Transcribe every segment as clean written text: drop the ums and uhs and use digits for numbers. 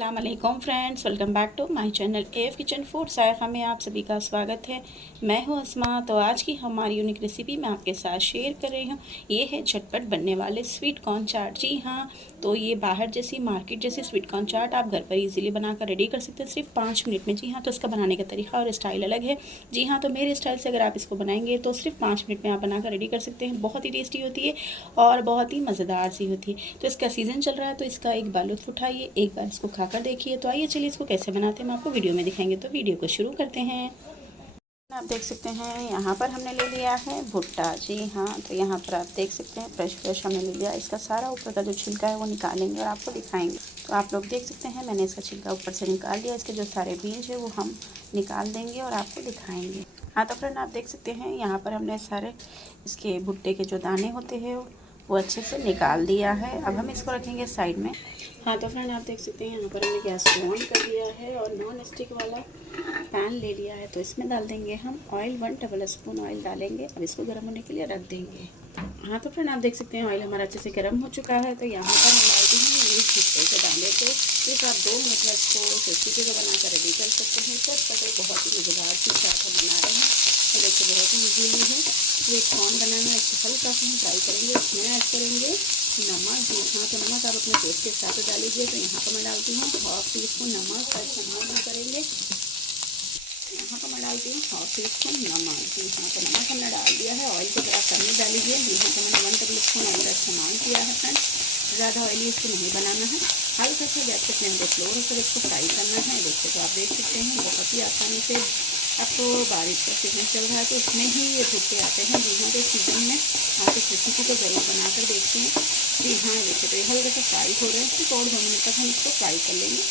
अस्सलामुअलैकुम friends, welcome back to my channel F kitchen food Zaika में आप सभी का स्वागत है। मैं हूं अस्मा। तो आज की हमारी यूनिक रेसिपी मैं आपके साथ शेयर कर रही हूं। ये है झटपट बनने वाले स्वीट कॉर्न चाट। जी हां, तो ये बाहर जैसी मार्केट जैसी स्वीट कॉर्न चाट आप घर पर इजीली बनाकर रेडी कर सकते हैं सिर्फ 5 मिनट में। जी हाँ, तो इसका बनाने का तरीका और स्टाइल अलग है। जी हाँ, तो मेरे स्टाइल से अगर आप इसको बनाएंगे तो सिर्फ 5 मिनट में आप बनाकर रेडी कर सकते हैं। बहुत ही टेस्टी होती है और बहुत ही मज़ेदार सी होती है। तो इसका सीज़न चल रहा है तो इसका एक बार लुत्फ़ उठाइए, एक बार इसको खाकर देखिए। तो आइए चलिए इसको कैसे बनाते हैं हम आपको वीडियो में दिखाएंगे। तो वीडियो को शुरू करते हैं। आप देख सकते हैं यहाँ पर हमने ले लिया है भुट्टा। जी हाँ, तो यहाँ पर आप देख सकते हैं फ्रेश हमने ले लिया। इसका सारा ऊपर का जो छिलका है वो निकालेंगे और आपको दिखाएंगे। तो आप लोग देख सकते हैं मैंने इसका छिलका ऊपर से निकाल दिया। इसके जो सारे बीज है वो हम निकाल देंगे और आपको दिखाएंगे। हाँ, तो फ्रेंड आप देख सकते हैं यहाँ पर हमने सारे इसके भुट्टे के जो दाने होते हैं वो अच्छे से निकाल दिया है। अब हम इसको रखेंगे साइड में। हाँ, तो फ्रेंड आप देख सकते हैं यहाँ पर हमने गैस को ऑन कर दिया है और नॉन स्टिक वाला पैन ले लिया है। तो इसमें डाल देंगे हम ऑयल। 1 टेबल स्पून ऑयल डालेंगे। अब इसको गर्म होने के लिए रख देंगे। हाँ, तो फ्रेंड आप देख सकते हैं ऑयल हमारा अच्छे से गर्म हो चुका है। तो यहाँ पर हम डालते हैं ये भुट्टे के दाने को। सिर्फ आप 2 मिनट में इसको रेसिपी को बनाकर रेडी कर सकते हैं। चटपटे बहुत ही मज़ेदार सी चाट हम बना रहे हैं। तो देखिए बहुत ही ईजीली है। स्वीट कॉर्न बनाना इसको हल्का सा हम फ्राई करेंगे। इसमें ऐड करेंगे नमक। जी हाँ, तो नमक आप अपने टेस्ट के हिसाब से डाल लीजिए। तो यहाँ पर मैं डालती हूँ 1/2 टीस्पून नमक। और नमक भी करेंगे। यहाँ पर मैं डालती हूँ 1/2 टीस्पून नमक। जी हाँ, तो नमक हमने डाल दिया है। ऑयल को ज़रा कम ही डाल लीजिए। यहाँ पर मैंने 1 टेबल स्पून ऑयल का इस्तेमाल किया है। फ्रेंड्स ज़्यादा ऑयली इसको नहीं बनाना है। हल्का सा गैस के फ्लेम को स्लो रखकर इसको फ्राई करना है। देखिए तो आप देख सकते हैं बहुत ही आसानी से। अब तो बारिश का सीज़न चल रहा है तो उसमें ही ये भुट्टे आते हैं। जी हाँ, तो सीज़न में आप इस रेसिपी को ज़रूर बनाकर देखते हैं। जी हाँ, देखिए तो ये हल्का सा फ्राई हो रहे हैं। सिर्फ और 2 मिनट तक हम इसको फ्राई कर लेंगे।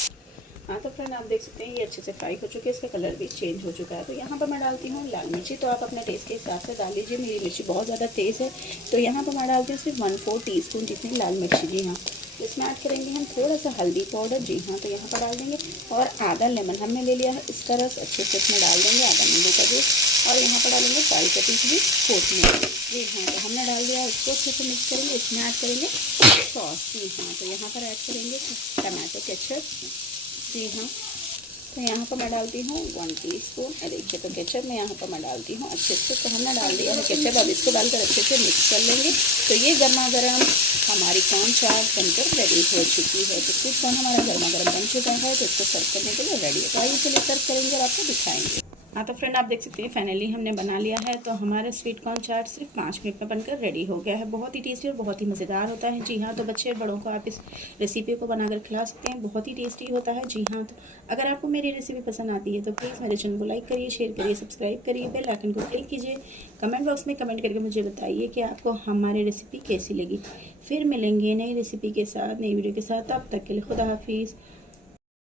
हाँ, तो फ्रेंड आप देख सकते हैं ये अच्छे से फ्राई हो चुके हैं। इसका कलर भी चेंज हो चुका है। तो यहाँ पर मैं डालती हूँ लाल मिर्ची। तो आप अपने टेस्ट के हिसाब से डाल लीजिए। मेरी मिर्ची बहुत ज़्यादा तेज़ है तो यहाँ पर मैं डालती हूँ सिर्फ 1/4 टीस्पून जितनी लाल मिर्ची। जी हाँ, इसमें ऐड करेंगे हम थोड़ा सा हल्दी पाउडर। जी हाँ, तो यहाँ पर डाल देंगे और आधा लेमन हमने ले लिया है। इसका रस अच्छे से इसमें डाल देंगे, आधा नींबू का जूस। और यहाँ पर डालेंगे फ्राई कटी हुई कोथिमीर। जी हाँ, तो हमने डाल दिया। इसको अच्छे से मिक्स करेंगे। इसमें ऐड करेंगे सॉस। जी हाँ, तो यहाँ पर ऐड करेंगे टमाटो केचप। जी हाँ, तो यहाँ पर मैं डालती हूँ 1 टीस्पून। देखिए तो केचप मैं यहाँ पर मैं डालती हूँ अच्छे से। तो हमने डाल दिया है केचप। अब इसको डालकर अच्छे से मिक्स कर लेंगे। तो ये गर्मा गर्म हमारी कॉर्न चाट बनकर रेडी हो चुकी है। तो स्वीट कॉर्न हमारा गर्मा गर्म बन चुका है। तो इसको सर्व करने के लिए रेडी है। तो आइए चलिए सर्व करेंगे और आपको दिखाएंगे। हाँ, तो फ्रेंड आप देख सकते हैं फाइनली हमने बना लिया है। तो हमारा स्वीट कॉर्न चाट सिर्फ 5 मिनट में बनकर रेडी हो गया है। बहुत ही टेस्टी और बहुत ही मज़ेदार होता है। जी हाँ, तो बच्चे बड़ों को आप इस रेसिपी को बनाकर खिला सकते हैं। बहुत ही टेस्टी होता है। जी हाँ, तो अगर आपको मेरी रेसिपी पसंद आती है तो प्लीज़ मेरे चैनल को लाइक करिए, शेयर करिए, सब्सक्राइब करिए, बेल आइकन को क्लिक कीजिए। कमेंट बॉक्स में कमेंट करके मुझे बताइए कि आपको हमारी रेसिपी कैसी लगी। फिर मिलेंगे नई रेसिपी के साथ, नई वीडियो के साथ। तब तक के लिए खुदा हाफिज़।